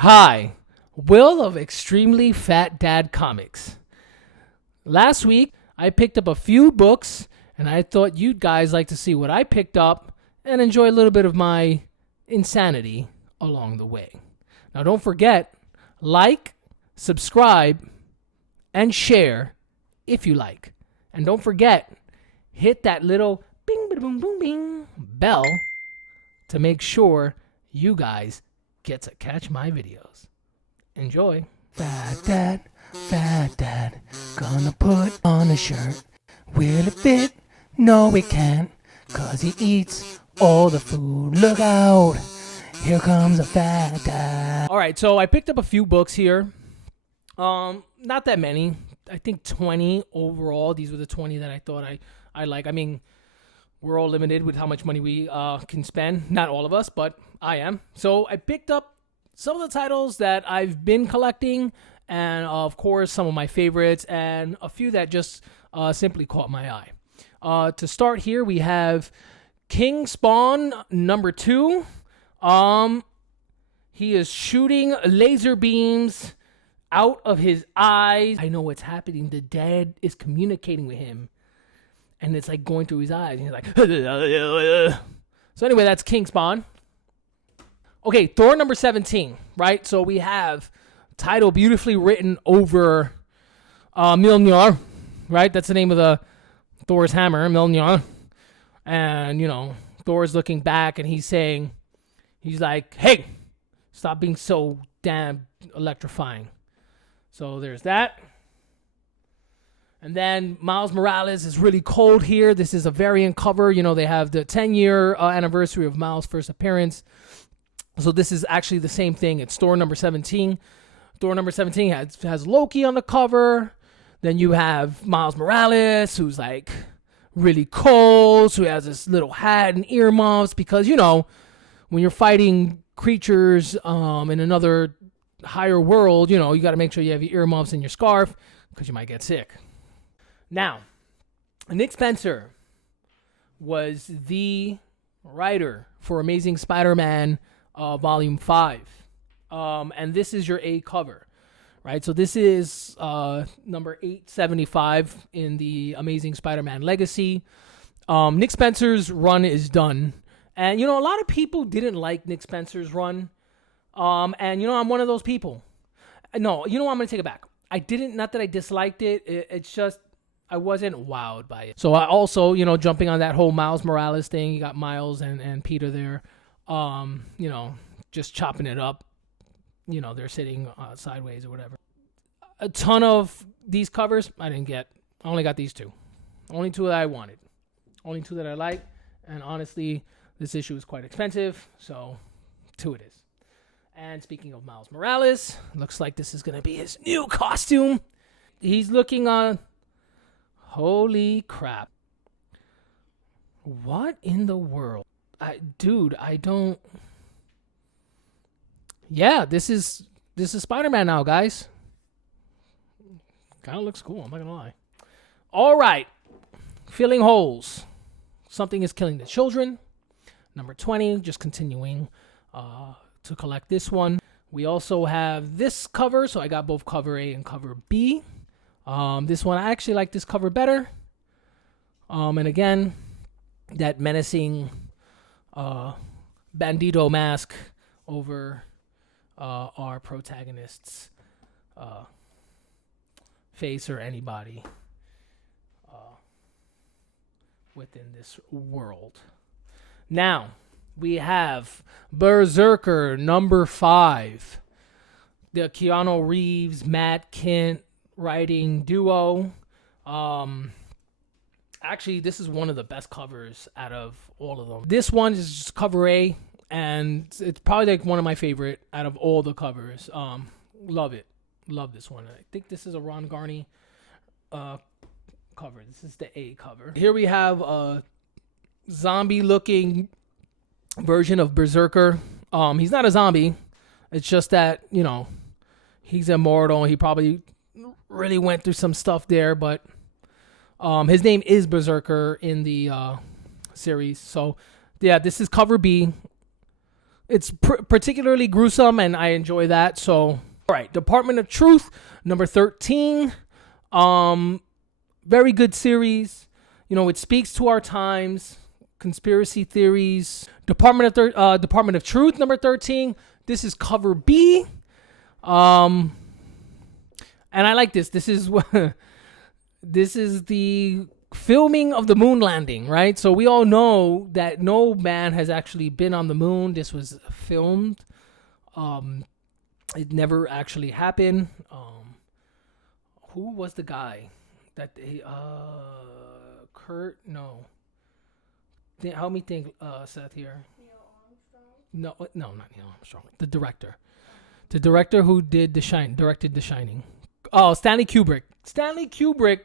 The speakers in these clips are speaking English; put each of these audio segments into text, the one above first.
Hi, Will of Extremely Fat Dad Comics. Last week, I picked up a few books, and I thought you'd guys like to see what I picked up and enjoy a little bit of my insanity along the way. Now, don't forget, like, subscribe, and share if you like. And don't forget, hit that little bing, bada, boom, boom, bing bell to make sure you guys get to catch my videos. Enjoy. Fat dad, gonna put on a shirt. Will it fit? No, it can't, 'cause he eats all the food. Look out, here comes a fat dad. All right, so I picked up a few books here. Not that many. I think 20 overall. These were the 20 that I thought I like. I mean, we're all limited with how much money we can spend. Not all of us, but I am. So I picked up some of the titles that I've been collecting, and of course some of my favorites, and a few that just simply caught my eye. To start here, we have King Spawn #2. He is shooting laser beams out of his eyes. I know what's happening. The dad is communicating with him, and it's like going through his eyes. And he's like, so anyway, that's King Spawn. Okay, Thor #17, right? So we have title beautifully written over Mjolnir, right? That's the name of the Thor's hammer, Mjolnir. And, you know, Thor's looking back and he's like, hey, stop being so damn electrifying. So there's that. And then Miles Morales is really cold here. This is a variant cover. You know, they have the 10-year anniversary of Miles' first appearance. So this is actually the same thing. It's Thor #17. Thor #17 has Loki on the cover. Then you have Miles Morales, who's like really cold. So he has this little hat and earmuffs because, you know, when you're fighting creatures in another higher world, you know, you got to make sure you have your earmuffs and your scarf because you might get sick. Now, Nick Spencer was the writer for Amazing Spider-Man Volume 5. And this is your A cover, right? So this is number 875 in the Amazing Spider-Man Legacy. Nick Spencer's run is done. And, you know, a lot of people didn't like Nick Spencer's run. And, you know, I'm one of those people. No, you know what? I'm going to take it back. Not that I disliked it. It's just I wasn't wowed by it. So I also, you know, jumping on that whole Miles Morales thing, you got Miles and Peter there. You know, just chopping it up. You know, they're sitting sideways or whatever. A ton of these covers I didn't get. I only got these two. Only two that I wanted. Only two that I liked. And honestly, this issue is quite expensive. So, two it is. And speaking of Miles Morales, looks like this is going to be his new costume. He's looking on... Holy crap. What in the world? Dude, I don't... Yeah, this is Spider-Man now, guys. Kind of looks cool, I'm not gonna lie. All right. Filling holes. Something is killing the children. #20, just continuing to collect this one. We also have this cover, so I got both cover A and cover B. This one, I actually like this cover better. And again, that menacing bandito mask over our protagonist's face or anybody within this world. Now, we have Berserker #5. The Keanu Reeves, Matt Kent writing duo. Actually, this is one of the best covers out of all of them. This one is just cover A, and it's probably like one of my favorite out of all the covers. Love it. Love this one. I think this is a Ron Garney cover. This is the A cover. Here we have a zombie-looking version of Berserker. He's not a zombie. It's just that, you know, he's immortal. He probably really went through some stuff there, but his name is Berserker in the series. So, yeah, this is cover B. It's particularly gruesome, and I enjoy that. So, all right, Department of Truth, number 13. Very good series. You know, it speaks to our times. Conspiracy theories. Department of Truth, number 13. This is cover B. And I like this. This is the filming of the moon landing, right? So we all know that no man has actually been on the moon. This was filmed. It never actually happened. Who was the guy that they Kurt? No. Help me think, Seth here. Neil Armstrong? No, not Neil Armstrong. The director. The director who directed The Shining. Oh, Stanley Kubrick. Stanley Kubrick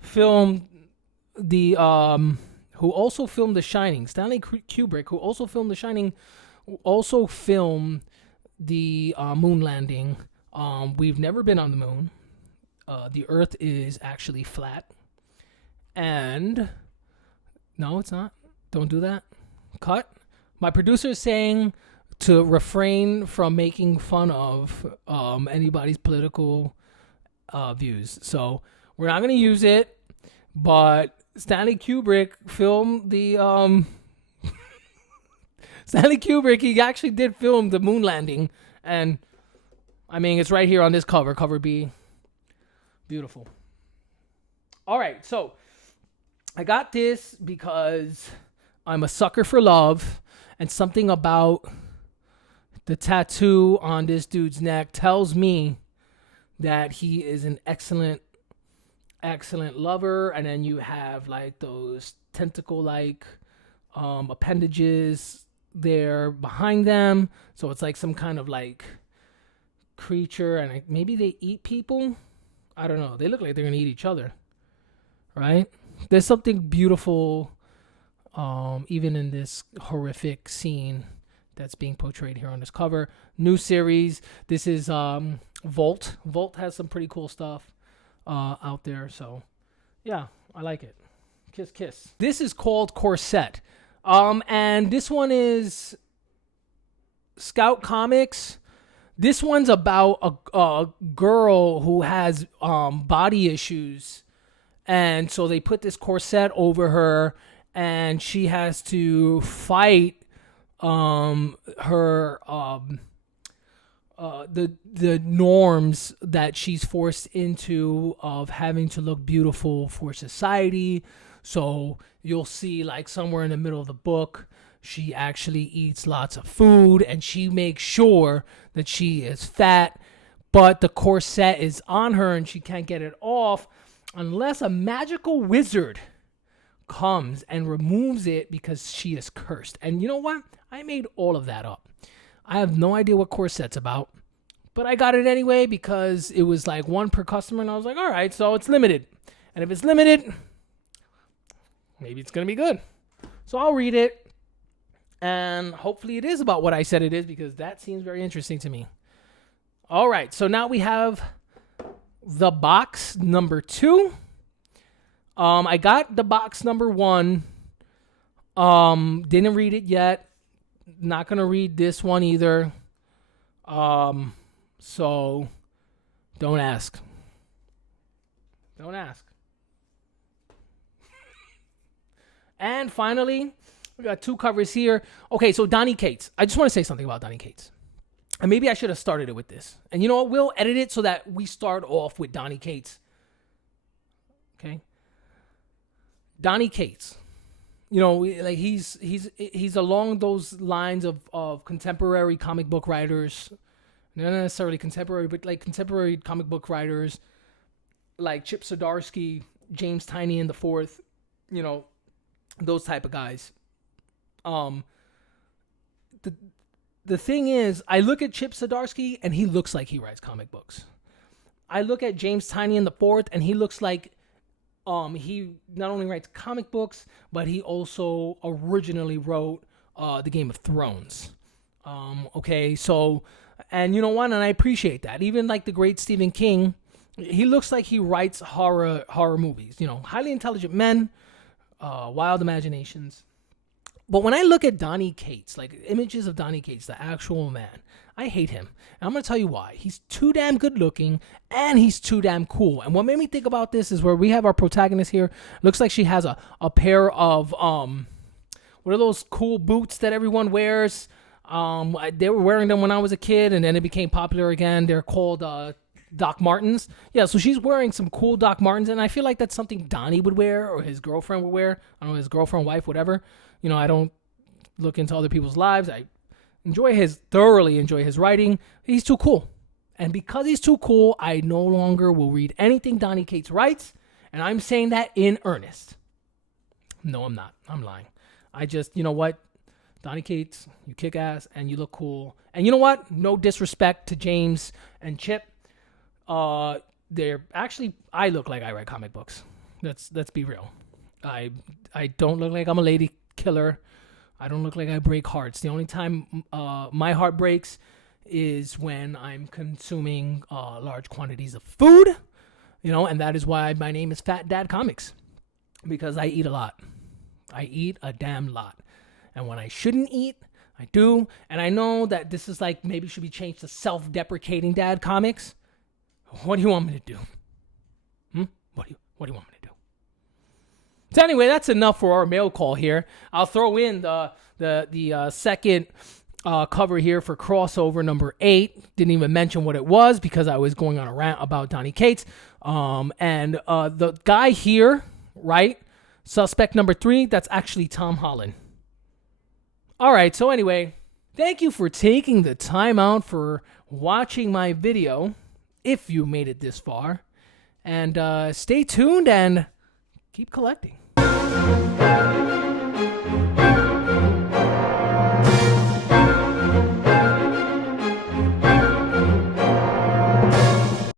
filmed who also filmed The Shining. Stanley Kubrick, who also filmed The Shining, also filmed the moon landing. We've never been on the moon. The Earth is actually flat. And no, it's not. Don't do that. Cut. My producer is saying to refrain from making fun of anybody's political views. So we're not going to use it. But Stanley Kubrick filmed the Stanley Kubrick, he actually did film the moon landing. And I mean, it's right here on this cover B. Beautiful. All right, so I got this because I'm a sucker for love, and something about the tattoo on this dude's neck tells me that he is an excellent lover. And then you have like those tentacle-like appendages there behind them. So it's like some kind of like creature, and maybe they eat people. I don't know. They look like they're gonna eat each other, right? There's something beautiful, even in this horrific scene that's being portrayed here on this cover. New series. This is Volt. Volt has some pretty cool stuff out there. So, yeah, I like it. Kiss, kiss. This is called Corset. And this one is Scout Comics. This one's about a girl who has body issues. And so they put this corset over her, and she has to fight her the norms that she's forced into of having to look beautiful for society. So you'll see, like, somewhere in the middle of the book, she actually eats lots of food, and she makes sure that she is fat, but the corset is on her and she can't get it off unless a magical wizard comes and removes it because she is cursed. And you know what? I made all of that up. I have no idea what corset's about, but I got it anyway because it was like one per customer, and I was like, all right, so it's limited. And if it's limited, maybe it's going to be good. So I'll read it, and hopefully it is about what I said it is, because that seems very interesting to me. All right, so now we have the box number 2. I got the box number 1. Didn't read it yet. Not going to read this one either. So don't ask. Don't ask. And finally, we got 2 covers here. Okay, so Donny Cates. I just want to say something about Donny Cates. And maybe I should have started it with this. And you know what? We'll edit it so that we start off with Donny Cates. Okay? Donny Cates. You know, like he's along those lines of contemporary comic book writers. Not necessarily contemporary, but like contemporary comic book writers like Chip Zdarsky, James Tynion the Fourth, you know, those type of guys. The thing is, I look at Chip Zdarsky and he looks like he writes comic books. I look at James Tynion the Fourth and he looks like he not only writes comic books, but he also originally wrote the Game of Thrones. Okay, so, and you know what? And I appreciate that. Even like the great Stephen King, he looks like he writes horror movies. You know, highly intelligent men, wild imaginations. But when I look at Donny Cates, like images of Donny Cates, the actual man, I hate him. And I'm going to tell you why. He's too damn good looking and he's too damn cool. And what made me think about this is where we have our protagonist here. Looks like she has a pair of, what are those cool boots that everyone wears? They were wearing them when I was a kid and then it became popular again. They're called Doc Martens. Yeah, so she's wearing some cool Doc Martens and I feel like that's something Donnie would wear or his girlfriend would wear. I don't know, his girlfriend, wife, whatever. You know, I don't look into other people's lives. I thoroughly enjoy his writing. He's too cool. And because he's too cool, I no longer will read anything Donny Cates writes. And I'm saying that in earnest. No, I'm not. I'm lying. I just, you know what? Donny Cates, you kick ass and you look cool. And you know what? No disrespect to James and Chip. They're actually, I look like I write comic books. Let's be real. I don't look like I'm a lady killer. I don't look like I break hearts. The only time my heart breaks is when I'm consuming large quantities of food, you know, and that is why my name is Fat Dad Comics, because I eat a lot. I eat a damn lot. And when I shouldn't eat, I do. And I know that this is like maybe should be changed to self-deprecating Dad Comics. What do you want me to do? What do you want me to do? So anyway, that's enough for our mail call here. I'll throw in the second cover here for crossover number 8. Didn't even mention what it was because I was going on a rant about Donny Cates. And the guy here, right? Suspect number 3, that's actually Tom Holland. All right, so anyway, thank you for taking the time out for watching my video, if you made it this far. And stay tuned and keep collecting.